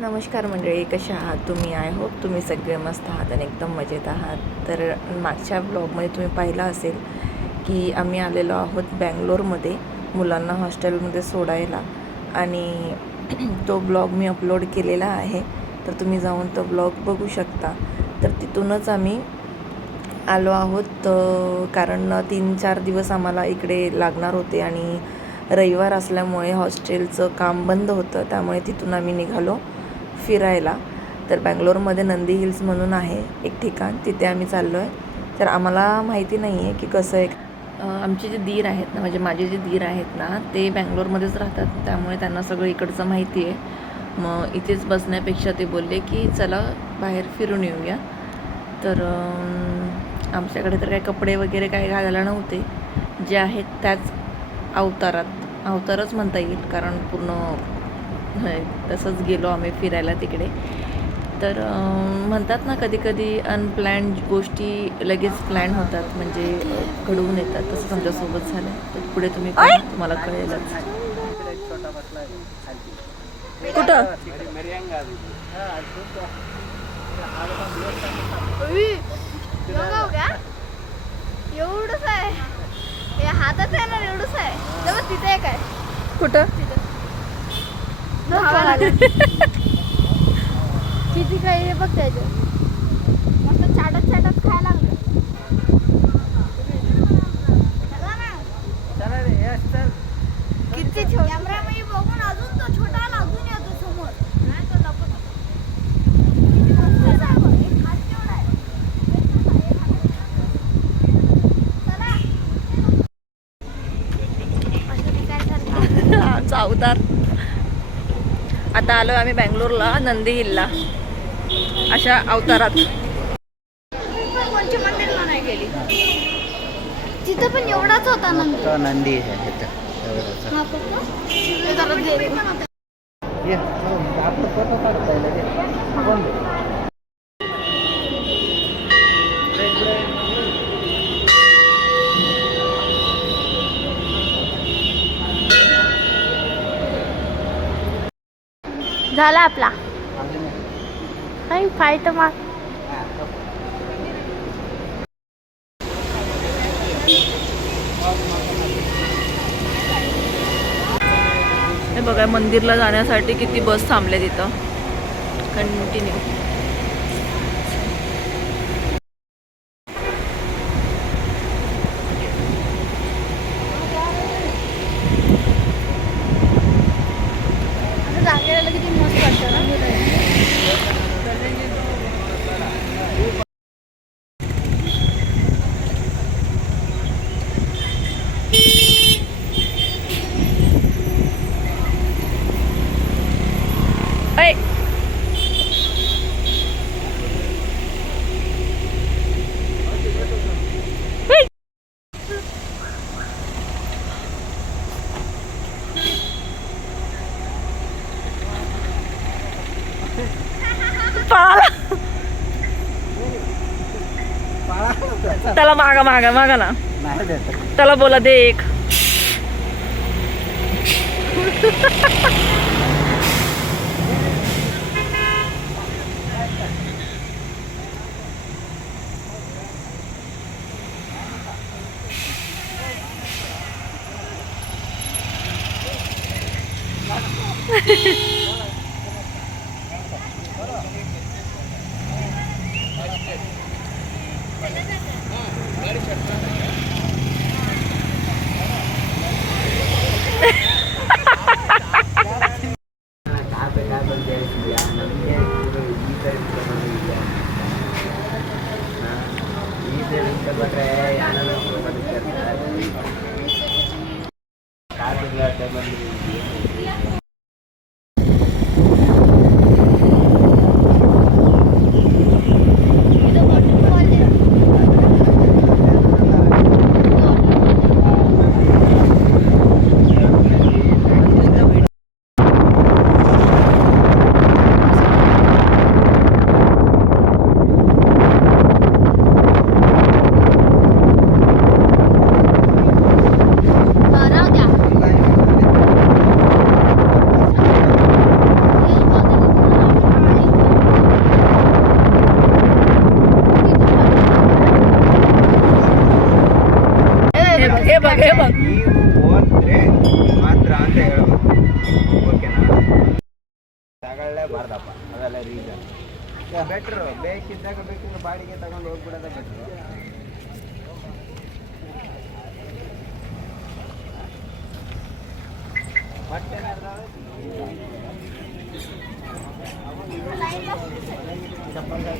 नमस्कार मंडळी कशा आहात तुम्ही? आय होप तुम्ही सगळे मस्त आहात आणि एकदम मजेत आहात. तर मागच्या ब्लॉगमध्ये तुम्ही पाहिलं असेल की आम्ही आलेलो आहोत बँगलोरमध्ये मुलांना हॉस्टेलमध्ये सोडायला. आणि तो ब्लॉग मी अपलोड केलेला आहे. तर तुम्ही जाऊन तो ब्लॉग बघू शकता. तर तिथूनच आम्ही आलो आहोत. कारण तीन चार दिवस आम्हाला इकडे लागणार होते आणि रविवार असल्यामुळे हॉस्टेलचं काम बंद होतं. त्यामुळे तिथून आम्ही निघालो. फिरायला. तर बँगलोरमध्ये नंदी हिल्स म्हणून आहे एक ठिकाण तिथे आम्ही चाललो आहे. तर आम्हाला माहिती नाही आहे की कसं आहे. आमचे जे दीर आहेत ना म्हणजे माझे जे दीर आहेत ना ते बँगलोरमध्येच राहतात. त्यामुळे त्यांना सगळं इकडचं माहिती आहे. मग इथेच बसण्यापेक्षा ते बोलले की चला बाहेर फिरून येऊया. तर आमच्याकडे तर काही कपडे वगैरे काही घालायला नव्हते. जे आहेत त्याच अवतारात अवतारच म्हणता येईल कारण पूर्ण तसंच गेलो आम्ही फिरायला तिकडे. तर म्हणतात ना कधी कधी अनप्लॅन गोष्टी लगेच प्लॅन होतात म्हणजे घडवून येतात. तसंच आमच्यासोबत झालं तर पुढे तुम्ही तुम्हाला कळेलच. कुठं? एवढंच आहे. हे हातात आहे ना एवढंच आहे. तिथे आहे. कुठं? किती काही हे बघ त्याचं मस्त चाटत चाटत खायला लागलं चला ना. किती छोटा कॅमेरामध्ये बघून अजून तो छोटा आला, अजून येतो समोर नाही तो लपत होता. किती मस्त आहे बघ, एक हात तेवढा आहे. चला. अश्विनी काय चाललंय? आमचा अवतार आता आलो आम्ही बँगलोरला नंदी हिलला. अशा अवतारात. नाही गेली तिथं पण एवढाच होता नंदी. नंदी आहे इथं एवढाचा. हा फक्त ते जरा देवी पण होता. ये, चल, आपलं फोटो काढता येईल हे. कोण बे? झाला आपला. नाही फाय तर मग. हे बघा मंदिरला जाण्यासाठी किती बस थांबले तिथं. कंटिन्यू त्याला मागा मागा मागा ना. त्याला बोला दे एक. Thank you. చెప్పండి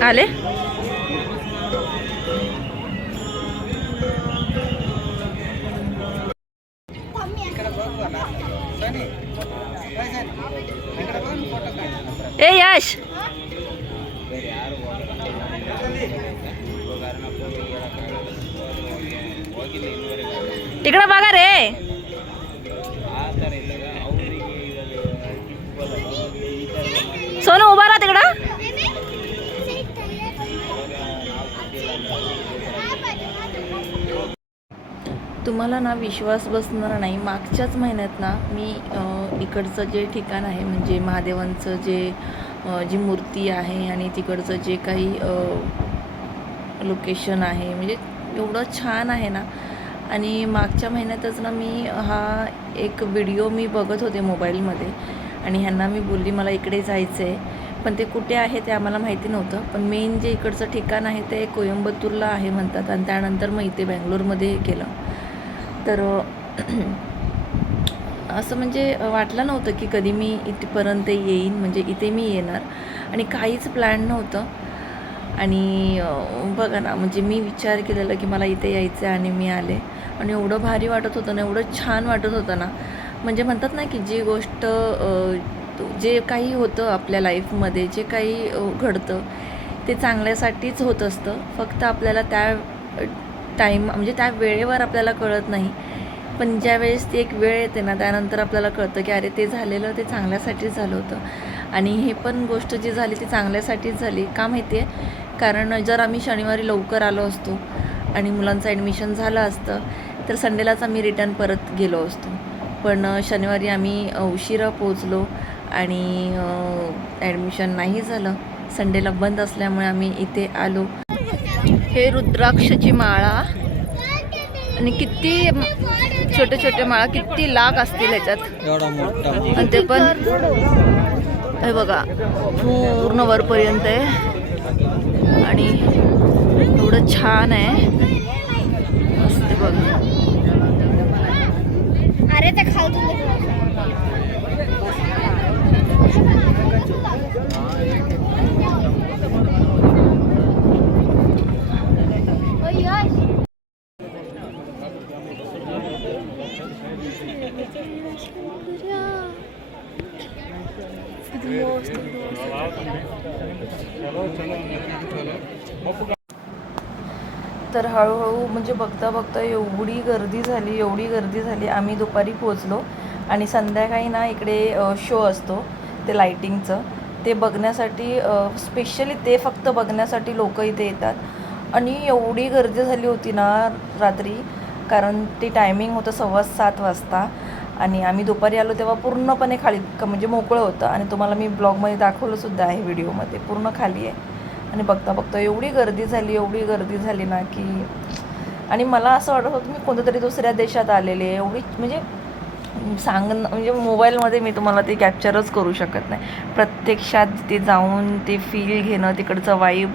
आले ए यश इकडं बघा तुम्हाला ना विश्वास बसणार नाही. मागच्याच महिन्यात ना मी इकडचं जे ठिकाण आहे म्हणजे महादेवांचं जे जी मूर्ती आहे आणि तिकडचं जे काही लोकेशन आहे म्हणजे एवढं छान आहे ना. आणि मागच्या महिन्यातच ना मी हा एक व्हिडिओ मी बघत होते मोबाईलमध्ये. आणि ह्यांना मी बोलली मला इकडे जायचं आहे पण ते कुठे आहे ते आम्हाला माहिती नव्हतं. पण मेन जे इकडचं ठिकाण आहे ते कोयंबतूरला आहे म्हणतात. आणि त्यानंतर मग इथे बँगलोरमध्ये हे केलं. तर असं म्हणजे वाटलं नव्हतं की कधी मी इथपर्यंत येईन म्हणजे इथे मी येणार. आणि काहीच प्लॅन नव्हतं. आणि बघा ना म्हणजे मी विचार केलेला की मला इथे यायचं आहे आणि मी आले. आणि एवढं भारी वाटत होतं ना एवढं छान वाटत होतं ना. म्हणजे म्हणतात ना की जी गोष्ट जे काही होतं आपल्या लाईफमध्ये जे काही घडतं ते चांगल्यासाठीच होत असतं. फक्त आपल्याला त्या टाईम म्हणजे त्या वेळेवर आपल्याला कळत नाही. पण ज्या वेळेस ती एक वेळ येते ना त्यानंतर आपल्याला कळतं की अरे ते झालेलं ते चांगल्यासाठीच झालं होतं. आणि हे पण गोष्ट जी झाली ती चांगल्यासाठीच झाली. का माहिती आहे? कारण जर आम्ही शनिवारी लवकर आलो असतो आणि मुलांचं ॲडमिशन झालं असतं तर संडेलाच आम्ही रिटर्न परत गेलो असतो. पण शनिवारी आम्ही उशिरा पोचलो आणि ॲडमिशन नाही झालं. संडेला बंद असल्यामुळे आम्ही इथे आलो. हे रुद्राक्षची माळा. आणि किती छोटे छोटे माळा किती लाख असतील ह्याच्यात. आणि ते पण हे बघा पूर्ण वरपर्यंत आहे. आणि एवढं छान आहे. मस्त बघा. अरे ते खालतून हळूहळू म्हणजे बघता बघता एवढी गर्दी झाली एवढी गर्दी झाली आम्ही दुपारी पोचलो आणि संध्याकाळी ना इकडे शो असतो ते लाईटिंगचं ते बघण्यासाठी स्पेशली ते फक्त बघण्यासाठी लोक इथे येतात. आणि एवढी गर्दी झाली होती ना रात्री कारण ते टायमिंग होतं सव्वा सात वाजता. आणि आम्ही दुपारी आलो तेव्हा पूर्णपणे खाली म्हणजे मोकळं होतं. आणि तुम्हाला मी ब्लॉगमध्ये दाखवलंसुद्धा आहे व्हिडिओमध्ये पूर्ण खाली आहे. आणि बघता बघता एवढी गर्दी झाली एवढी गर्दी झाली ना की आणि मला असं वाटत होतं मी कोणत्या तरी दुसऱ्या देशात आलेले एवढी म्हणजे सांग म्हणजे मोबाईलमध्ये मी तुम्हाला ते कॅप्चरच करू शकत नाही. प्रत्यक्षात ते जाऊन ते फील घेणं तिकडचं वाईब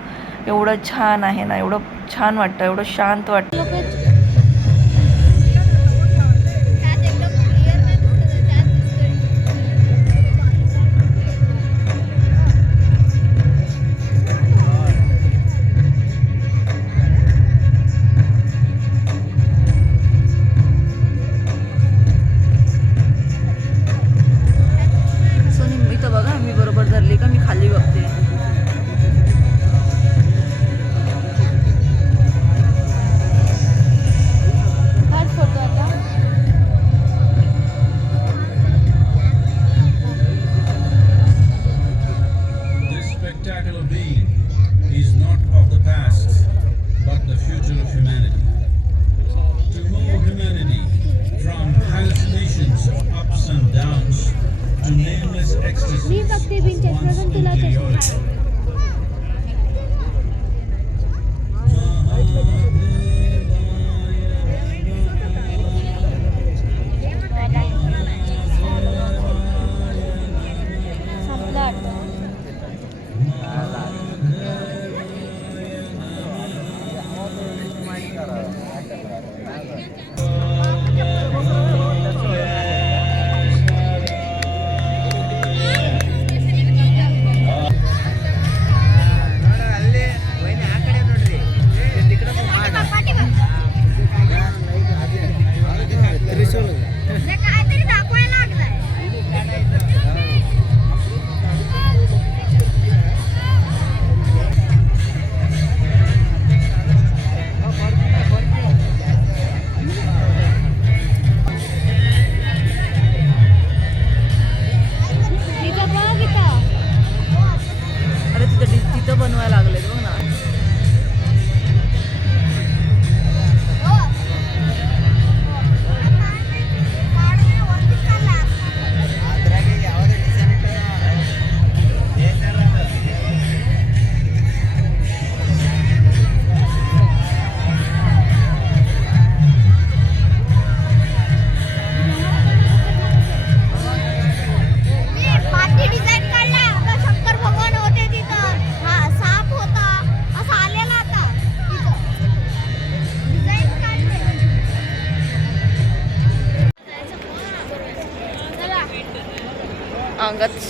एवढं छान आहे ना एवढं छान वाटतं एवढं शांत वाटतं. मी बघते बिन चष्म्यातून तुला चष्मा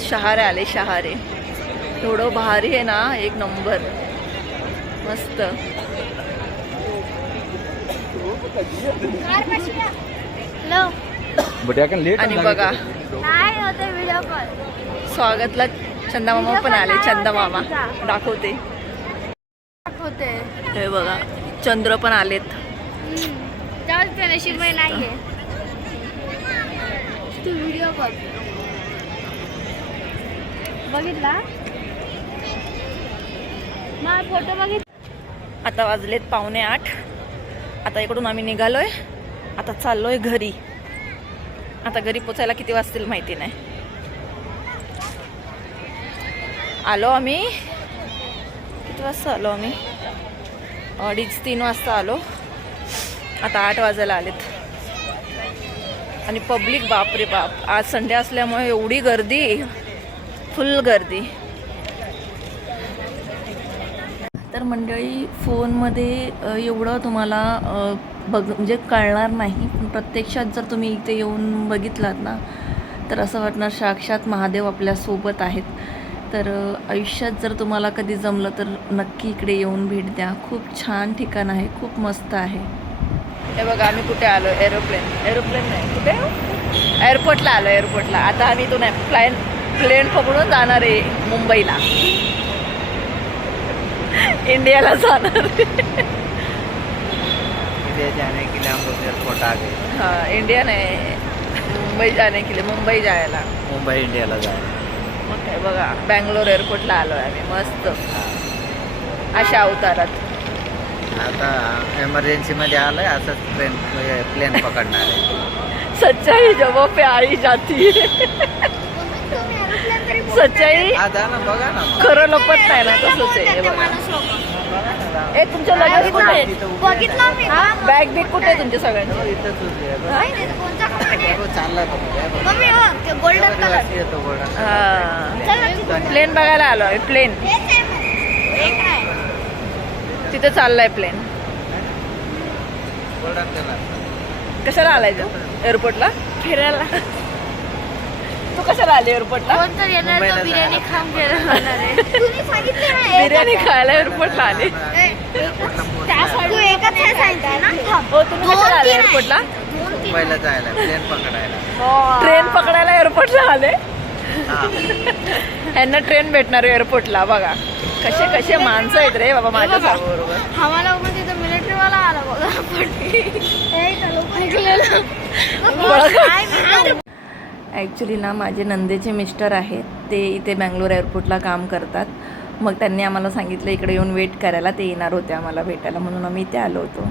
शहारे आले शहारे. एवढं भारी आहे ना एक नंबर. मस्त. आणि बघा. नाही होते व्हिडिओ कॉल स्वागतला चंदा मामा पण आले चंदा मामा. दाखवते. होते हे बघा चंद्र पण आलेत. तू व्हिडिओ बघ बघितला? फोटो बघित आता वाजलेत पावणे आठ. आता इकडून आम्ही निघालोय. आता चाललोय घरी. आता घरी पोचायला किती वाजतील माहिती नाही. आलो आम्ही. किती वाजता आलो आम्ही? अडीच तीन वाजता आलो. आता आठ वाजायला आलेत. आणि पब्लिक बापरे बाप. आज संडे असल्यामुळे एवढी गर्दी. फुल गर्दी. तर मंडळी फोनमध्ये एवढं तुम्हाला बघ म्हणजे कळणार नाही. पण प्रत्यक्षात जर तुम्ही इथे येऊन बघितलात ना तर असं वाटणार साक्षात महादेव आपल्यासोबत आहेत. तर आयुष्यात जर तुम्हाला कधी जमलं तर नक्की इकडे येऊन भेट द्या. खूप छान ठिकाण आहे खूप मस्त आहे. हे बघा आम्ही कुठे आलो? एरोप्लेन. एरोप्लेन नाही. कुठे? एअरपोर्टला आलो एअरपोर्टला. आता आम्ही इथून प्लॅन प्लेन पकडून जाणार आहे मुंबईला. इंडियाला जाणार जाने के लिए हम लोग एयरपोर्ट आ गए हाँ इंडिया नाही. मुंबई जाने के लिए मुंबई जायला. मुंबई इंडियाला जाए मग काय बघा बँगलोर एअरपोर्टला आलो आहे आम्ही मस्त. अशा अवतारात. आता एमर्जन्सीमध्ये आलं आहे असंच ट्रेन प्लेन पकडणार आहे. सच्चाई जब पे आई जाती. है सच्चाई. खरं लपत नाही ना तसंच आहे हे. ए तुमच्या लगेच कुठे? बॅग बिग कुठे आहे तुमच्या सगळ्यांची? आहे? हो, हे हो ते गोल्डन कलर. हा. प्लेन बघायला आलो आहे प्लेन तिथे चाललाय प्लेन. कशाला आलायचं एअरपोर्टला फिरायला. तू कशाला आली एअरपोर्टला? कोणतर येणार तो बिर्याणी. खाऊन गेला तुम्ही सांगितलं ना बिर्याणी खायला एअरपोर्टला आले. तू एकच हे सांगितलं ना? थांब. हो तुम्ही दोन कशाला आले तीन आहे. एअरपोर्टला दोन तीन मुंबईला जायला प्लेन पकडायला. ट्रेन पकडायला एअरपोर्टला आले? हा. यांना ट्रेन भेटणार एअरपोर्टला बघा. कसे कसे माणसं आहेत रे बाबा माझ्या. बरोबर आम्हाला मग तिथं मिलिटरी वाला आला बघा ॲक्च्युली ना माझे नंदेचे मिस्टर आहेत ते इथे बँगलोर एअरपोर्टला काम करतात. मग त्यांनी आम्हाला सांगितलं इकडे येऊन वेट करायला ते येणार होते आम्हाला भेटायला. म्हणून आम्ही इथे आलो होतो.